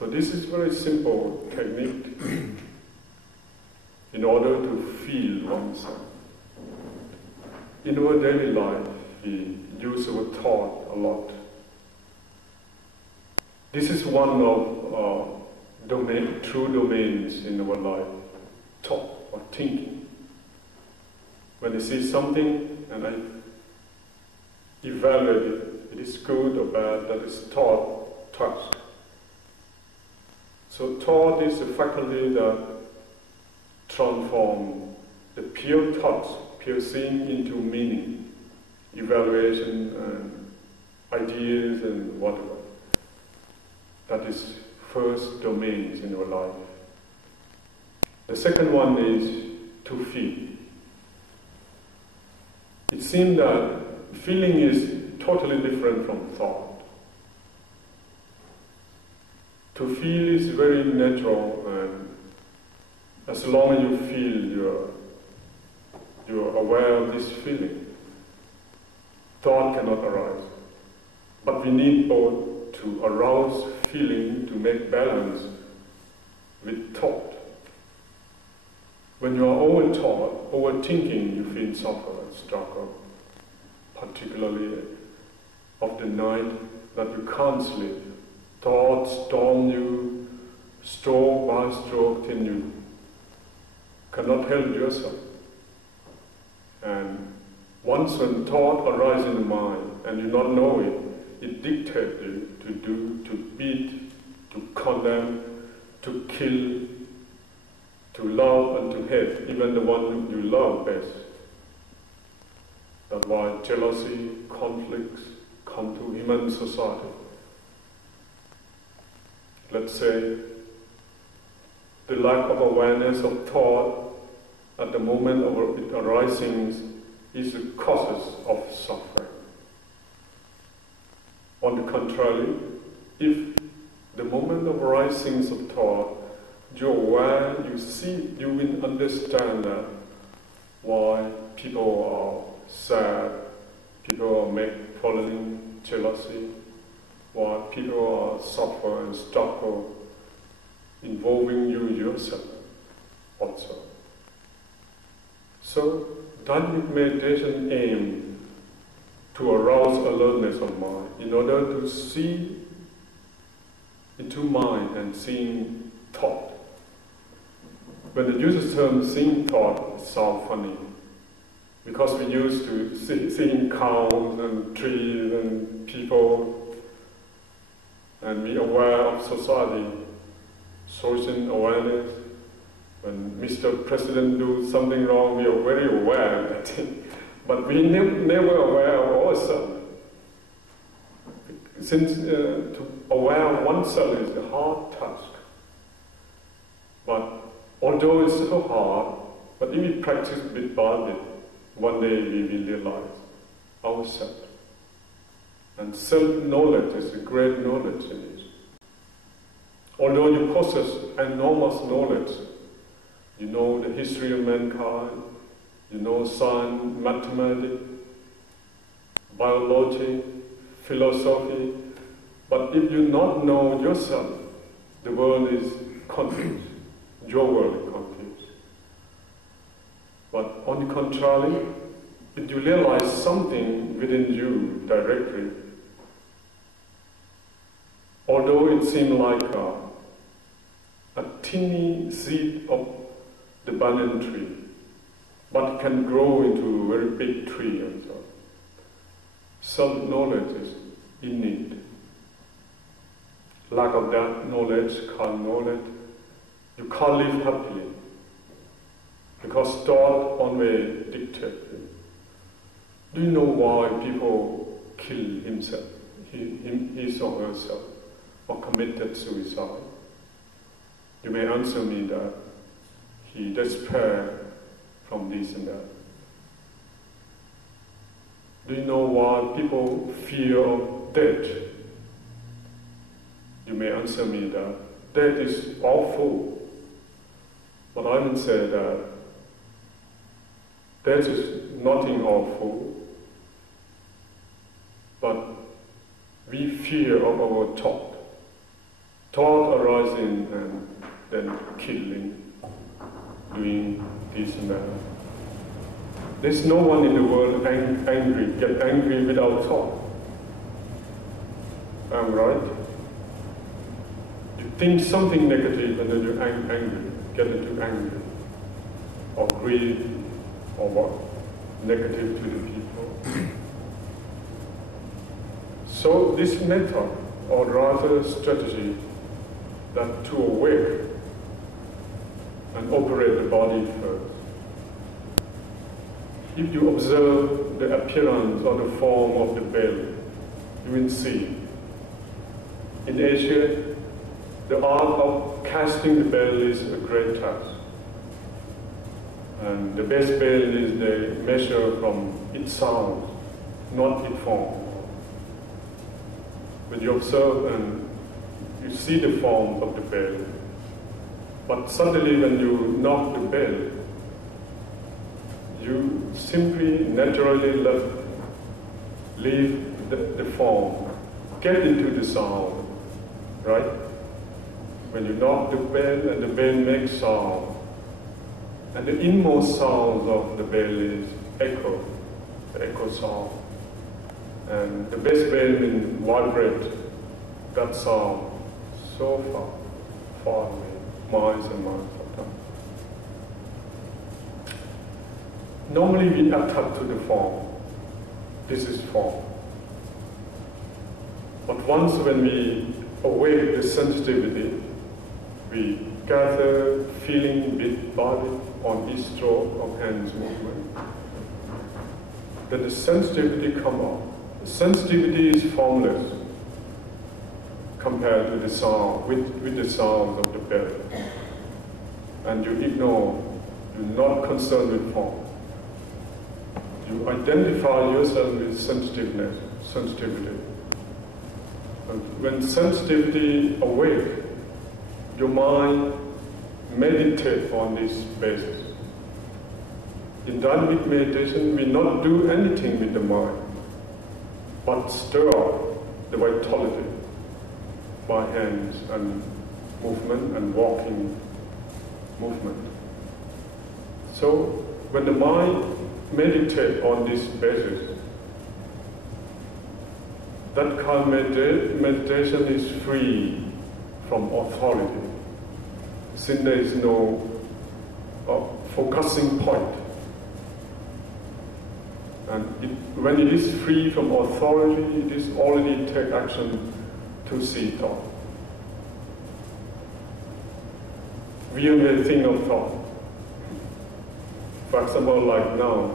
So this is very simple technique in order to feel oneself. In our daily life, we use our thought a lot. This is one of true domains in our life, thought or thinking. When I see something and I evaluate it, it is good or bad, that is thought, task. So thought is the faculty that transforms the pure thoughts, pure seeing into meaning, evaluation and ideas and whatever. That is first domains in our life. The second one is to feel. It seems that feeling is totally different from thought. To feel is very natural, and as long as you feel, you're aware of this feeling. Thought cannot arise. But we need both to arouse feeling to make balance with thought. When you are over-thought, overthinking, you feel suffer and struggle, particularly of the night that you can't sleep. Thoughts storm you, stroke by stroke, till you cannot help yourself. And once when thought arises in the mind and you not know it, it dictates you to do, to beat, to condemn, to kill, to love and to hate, even the one you love best. That's why jealousy, conflicts come to human society. Let's say the lack of awareness of thought at the moment of it arising is the causes of suffering. On the contrary, if the moment of arising of thought, you're aware, you see, you will understand that why people are sad, people are falling jealousy, why people are suffer and struggle, involving you yourself also. So, Dharmic meditation aims to arouse alertness of mind in order to see into mind and seeing thought. When the user term seeing thought, it sounds funny because we used to seeing cows and trees and people and be aware of society, social awareness. When Mr. President do something wrong, we are very aware of that, but we never aware of ourselves. Since to aware of oneself is a hard task. But although it's so hard, but if we practice bit by bit, one day we will realize ourselves. And self-knowledge is a great knowledge in it. Although you possess enormous knowledge, you know the history of mankind, you know science, mathematics, biology, philosophy, but if you not know yourself, the world is confused. Your world is confused. But on the contrary, if you realize something within you directly, although it seems like a teeny seed of the banyan tree, but it can grow into a very big tree and so on. Self-knowledge is innate. Lack of that knowledge, can't knowledge, you can't live happily. Because thought always dictates you. Do you know why people kill himself, his or herself, or committed suicide? You may answer me that he despairs from this and that. Do you know why people fear of death? You may answer me that death is awful. But I would say that death is nothing awful, but we fear of our thought. thought arising and then killing, doing this and that. There's no one in the world angry, get angry without thought. I'm right? You think something negative and then you're angry, get into anger, or greed, or what? Negative to the people. So this method, or rather strategy, that to awake and operate the body first. If you observe the appearance or the form of the bell, you will see. In Asia, the art of casting the bell is a great task. And the best bell is the measure from its sound, not its form. When you observe and you see the form of the bell, but suddenly when you knock the bell, you simply naturally leave the form, get into the sound, right? When you knock the bell and the bell makes sound, and the inmost sound of the bell is echo, the echo sound. And the best bell will vibrate that sound so far away, miles and miles of time. Normally we attach to the form. This is form. But once when we awake the sensitivity, we gather feeling bit by bit on each stroke of hands movement. Then the sensitivity comes out. The sensitivity is formless compared to the sound, with the sound of the bell. And you ignore, you're not concerned with form. You identify yourself with sensitivity. And when sensitivity awake, your mind meditate on this basis. In dynamic meditation, we not do anything with the mind, but stir up the vitality by hands and movement and walking movement. So when the mind meditates on this basis, that kind of meditation is free from authority, since there is no focusing point. And when it is free from authority, it is already take action to see thought. We only think of thought. For example, like now,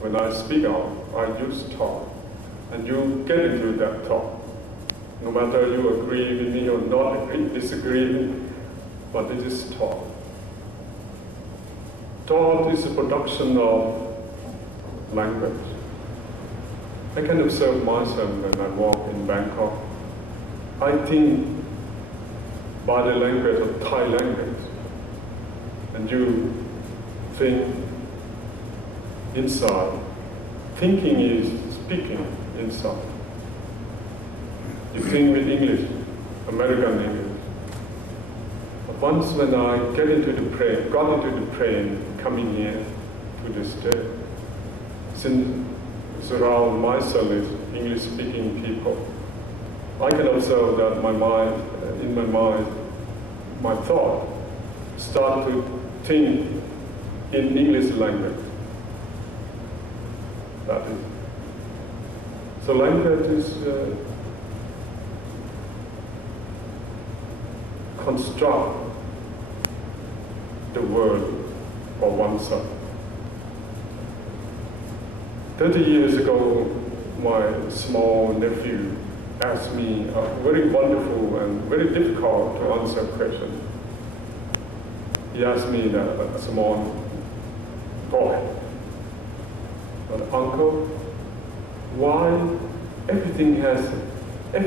when I speak out, I use thought, and you get into that thought. No matter you agree with me or not agree, disagree with me, but it is thought. Thought is a production of language. I can observe myself when I walk in Bangkok. I think body language or Thai language, and you think inside. Thinking is speaking inside. You think with English, American English. But once when I got into the plane, coming here to this day, since surround myself with English-speaking people, I can observe that in my mind, my thought start to think in English language. That is. So language is construct the world for oneself. 30 years ago, my small nephew asked me a very wonderful and very difficult to answer question. He asked me that a small boy, but uncle, why everything has a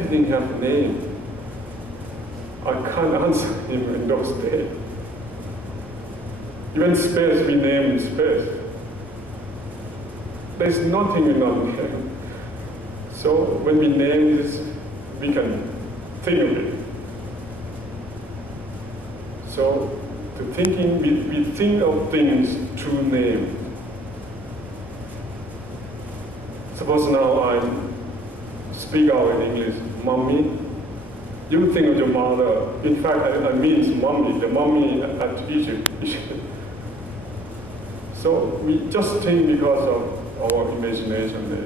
name? I can't answer him in those days. Even space, we name space. There's nothing we not name. So when we name this, we can think of it. So, we think of things through name. Suppose now I speak out in English, mommy. You think of your mother. In fact, I mean mommy, the mommy at Egypt. So we just think because of our imagination.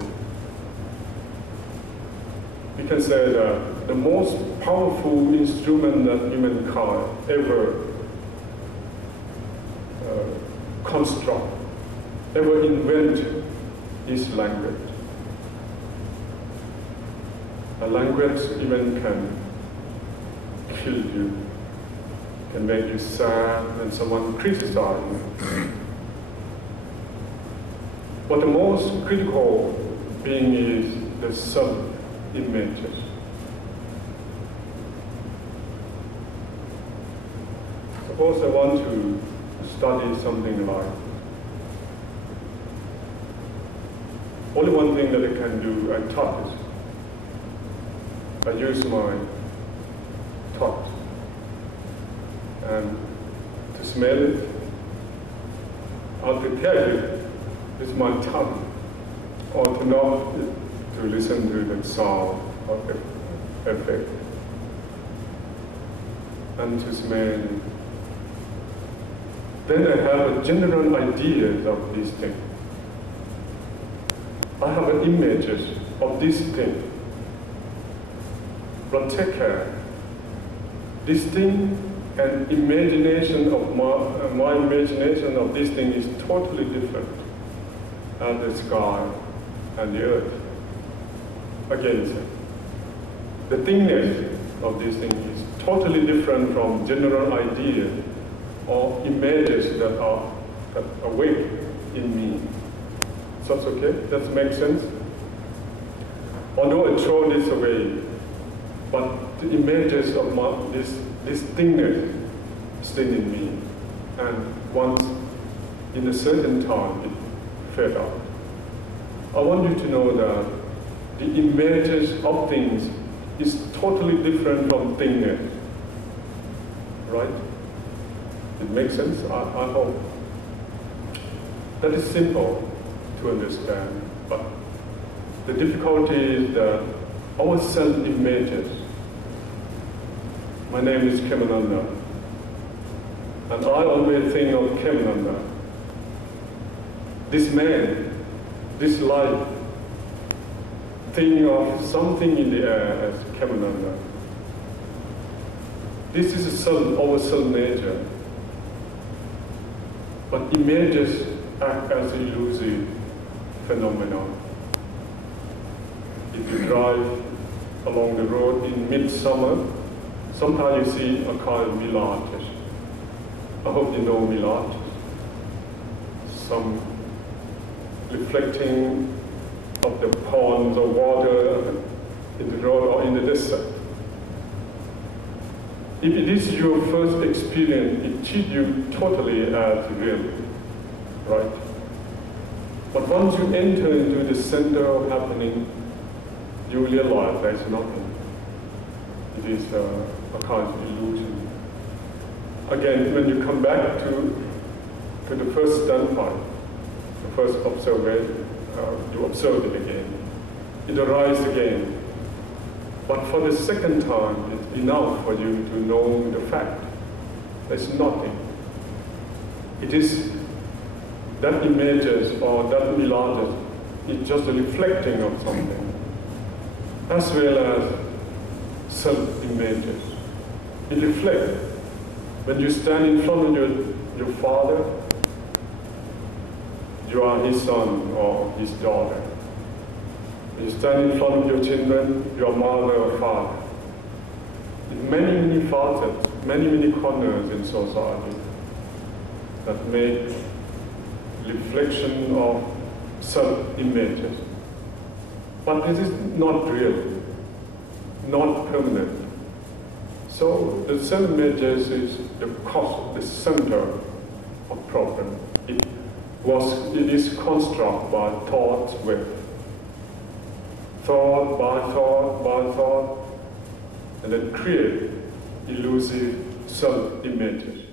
We can say that the most powerful instrument that humankind ever construct, ever invented, is language. A language even can kill you, can make you sad when someone criticizes you. But the most critical being is the self-images. Suppose I want to study something like, only one thing that I can do, I touch. I use my touch. And to smell it, or to tell it, with my tongue, or to not to listen to the sound or the effect, and to smell it. Then I have a general idea of this thing. I have images of this thing. But take care. This thing and imagination of my imagination of this thing is totally different. And the sky and the earth. Again, the thingness of this thing is totally different from general ideas or images that are awake in me. So that's okay? That makes sense? Although I throw this away, but the images of this thingness stay in me. And once, in a certain time, it fade out. I want you to know that the images of things is totally different from thingness. Right? It makes sense? I hope. That is simple to understand, but the difficulty is that our self-images. My name is Khemananda, and I always think of Khemananda. This man, this life, thinking of something in the air as Khemananda. This is our self-nature. But images act as elusive phenomena. If you drive along the road in midsummer, sometimes you see a kind of mirage. I hope you know mirage. Some reflecting of the ponds or water in the road or in the desert. If it is your first experience, it treats you totally as real, right? But once you enter into the center of happening, you realize there is nothing. It is a kind of illusion. Again, when you come back to the first standpoint, the first observation, you observe it again. It arises again. But for the second time, it's enough for you to know the fact. There's nothing. It is that images or that mirage is just a reflecting of something, as well as self-images. It reflects. When you stand in front of your father, you are his son or his daughter. When you stand in front of your children, your mother or father. In many, many facets, many, many corners in society that make reflection of self-images. But this is not real, not permanent. So the self-images is the cause, the center of problem. It is constructed by thoughts with thought by thought by thought, and then create elusive self-images.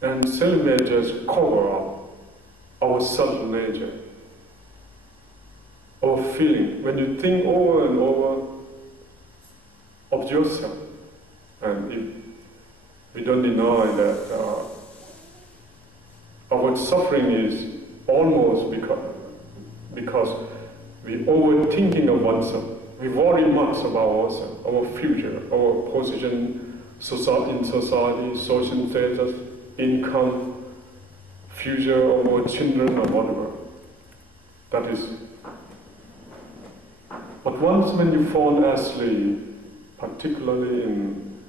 And self-images cover up our self-nature, our feeling. When you think over and over of yourself, and if we don't deny that our suffering is almost because we overthinking of oneself. We worry much about ourselves, our future, our position in society, social status, income, future of our children or whatever. That is. But once when you fall asleep, particularly in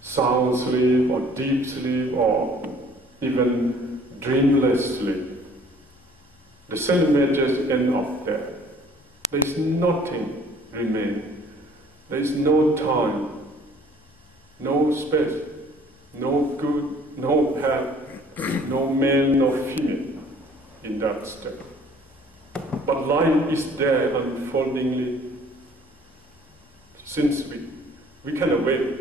sound sleep or deep sleep or even dreamless sleep, the self-images end up there. There is nothing remaining. There is no time, no space, no good, no bad, no male, no female in that state. But life is there unfoldingly since we can awake.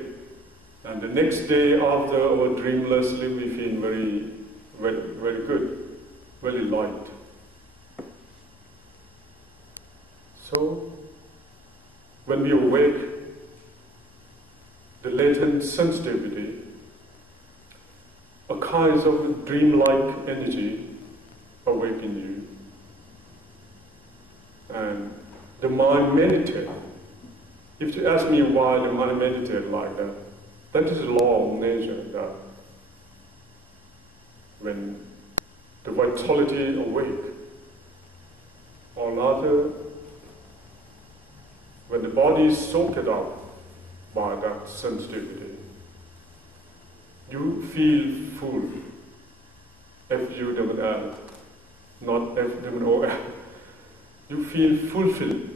And the next day after our dreamless sleep, we feel very, very, very good, very light. So, when we awake, the latent sensitivity, a kind of dreamlike energy awake in you. And the mind meditates. If you ask me why the mind meditates like that, that is a law of nature, that when the vitality awake, or rather, when the body is soaked up by that sensitivity, you feel full. F-U-L-L, not F-O-L. You feel fulfilled.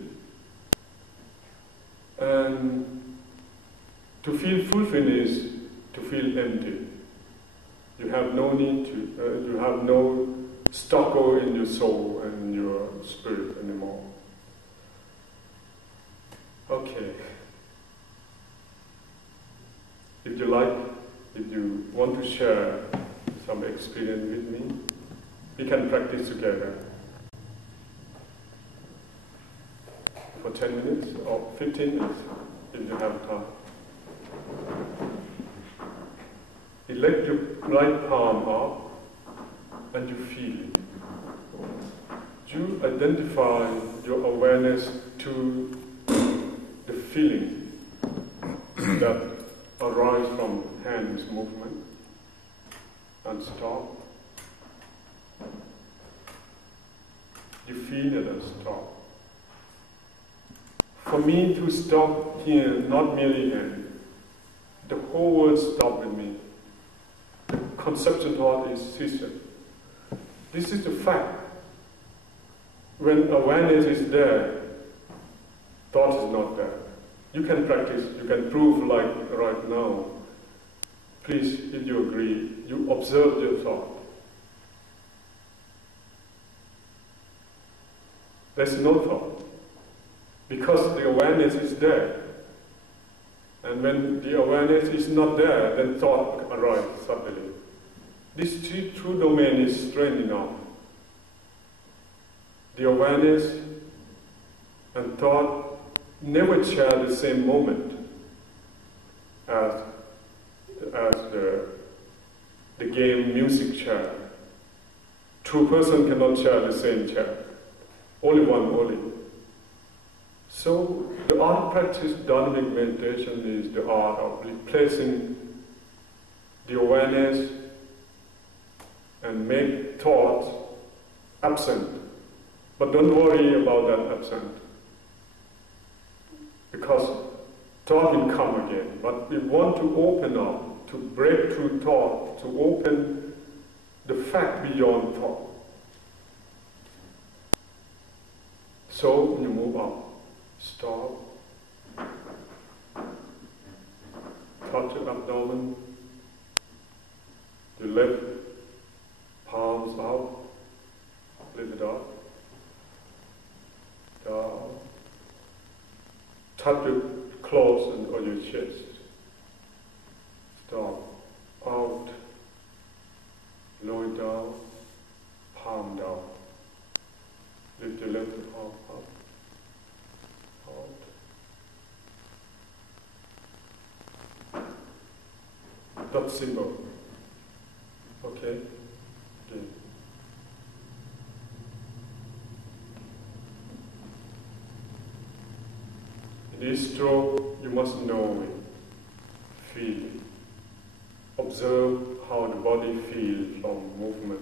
And to feel fulfilled is to feel empty. You have no need to, you have no struggle in your soul and your spirit anymore. Okay. If you like, if you want to share some experience with me, we can practice together for 10 minutes or 15 minutes if you have time. You let your right palm up and you feel it. You identify your awareness to the feeling that arises from hands movement and stop. You feel it and stop. For me to stop here, not merely hand, the whole world stopped with me. The conceptual thought is ceased. This is the fact. When awareness is there, thought is not there. You can practice, you can prove like right now. Please, if you agree, you observe your thought. There's no thought. Because the awareness is there. And when the awareness is not there, then thought arises suddenly. This true domain is straight enough. The awareness and thought never share the same moment as the game music chair. Two persons cannot share the same chair. Only one, only. So the art of practice, dynamic meditation, is the art of replacing the awareness and make thoughts absent. But don't worry about that absent, because thought will come again. But we want to open up, to break through thought, to open the fact beyond thought. So you move up. Stop. Touch your abdomen. You lift palms out. Lift it up. Down. Touch your clothes or your chest. dot symbol. Okay? Okay. In each stroke, you must know it, feel it. Observe how the body feels from movement.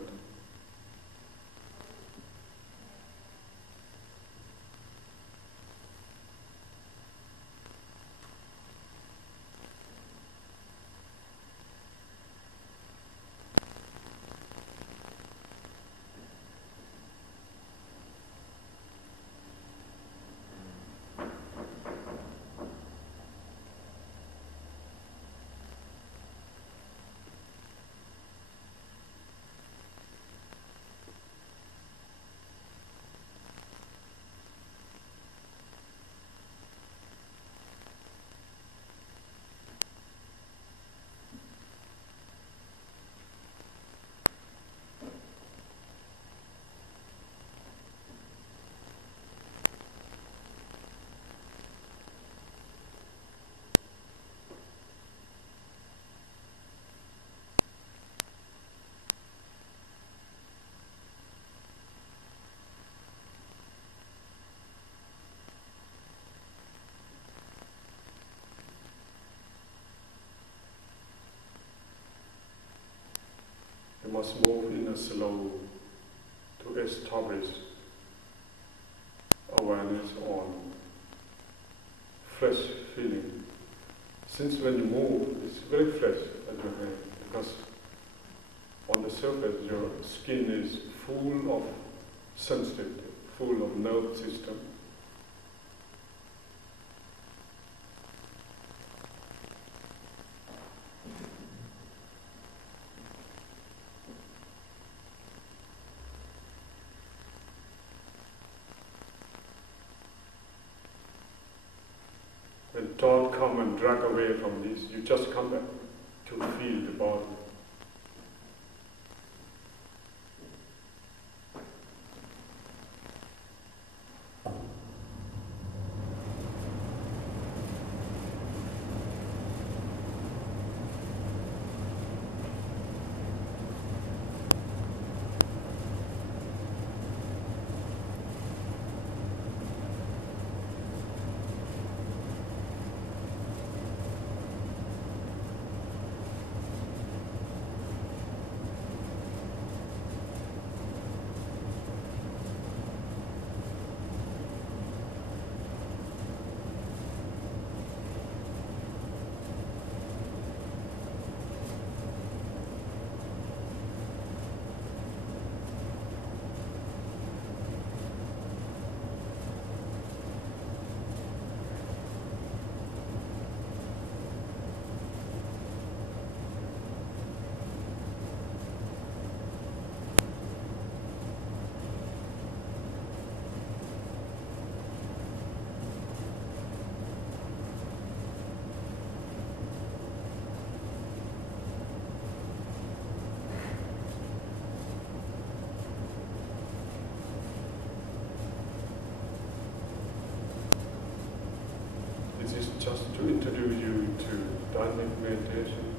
You must move in a slow to establish awareness on fresh feeling. Since when you move, it's very fresh at your hand, because on the surface your skin is full of sensitivity, full of nerve system. When thought come and drag away from this, you just come back to feel the body. This is just to introduce you to dynamic meditation.